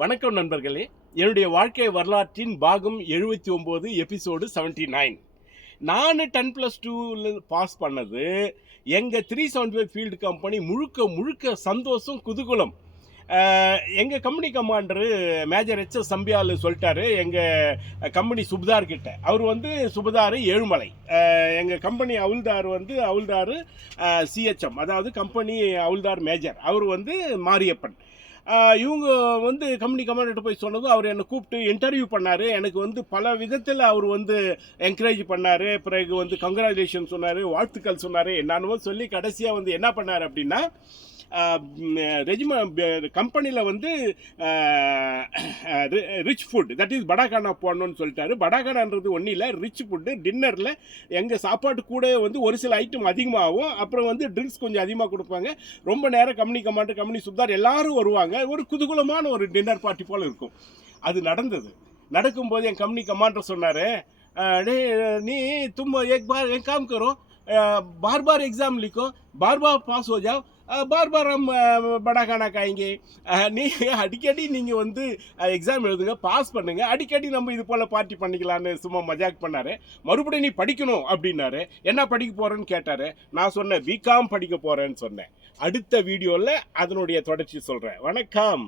வணக்கம் நண்பர்களே. என்னுடைய வாழ்க்கை வரலாற்றின் பாகம் 79 எபிசோடு 79. நான் 10+2 பாஸ் பண்ணது எங்கள் 375 ஃபீல்டு கம்பெனி முழுக்க சந்தோஷம் குதூகலம். எங்கள் கம்பெனி கமாண்டரு மேஜர் எச்எஸ் சம்பியால் சொல்லிட்டாரு எங்கள் கம்பெனி சுபதார் கிட்ட. அவர் வந்து சுபதார் ஏழுமலை. எங்கள் கம்பெனி அவுல்தார் சிஹெச்எம், அதாவது கம்பெனி அவுல்தார் மேஜர். அவர் வந்து மாரியப்பன். இவங்க வந்து கம்பெனி கமாண்டர்கிட்ட போய் சொன்னதும் அவர் என்னை கூப்பிட்டு இன்டர்வியூ பண்ணார். எனக்கு வந்து பல விதத்தில் அவர் வந்து என்கரேஜ் பண்ணார். பிறகு வந்து கங்க்ராச்சுலேஷன் சொன்னார், வாழ்த்துக்கள் சொன்னார், என்னன்னு சொல்லி கடைசியாக வந்து என்ன பண்ணார் அப்படின்னா, கம்பெனியில் வந்து ரிச் ஃபுட், தட் இஸ் படாகானா போடணும்னு சொல்லிட்டாரு. படாகானான்றது ஒன்றும் இல்லை, ரிச் ஃபுட்டு. டின்னரில் எங்கள் சாப்பாட்டு கூட வந்து ஒரு சில ஐட்டம் அதிகமாகும், அப்புறம் வந்து ட்ரிங்க்ஸ் கொஞ்சம் அதிகமாக கொடுப்பாங்க. ரொம்ப நேரம் கம்பெனி கமாண்டர், கம்பெனி சுப்தார் எல்லாரும் வருவாங்க. ஒரு குதூகலமான ஒரு டின்னர் பார்ட்டி போல் இருக்கும். அது நடக்கும்போது என் கம்பெனி கமாண்டர் சொன்னார், நீ तुम एक बार एक काम करो, बार बार एग्ज़ाम लिखो, बार बार पास हो जाओ, பார் பார் हम बड़ा खाना खाएंगे. அடிக்கடி நீங்கள் வந்து எக்ஸாம் எழுதுங்க, பாஸ் பண்ணுங்க, அடிக்கடி நம்ம இது போல் பார்ட்டி பண்ணிக்கலான்னு சும்மா மஜாக் பண்ணார். மறுபடியும் நீ படிக்கணும் அப்படின்னாரு. என்ன படிக்க போகிறேன்னு கேட்டார். நான் சொன்னேன் பிகாம் படிக்க போகிறேன்னு சொன்னேன். அடுத்த வீடியோவில் அதனுடைய தொடர்ச்சி சொல்கிறேன். வணக்கம்.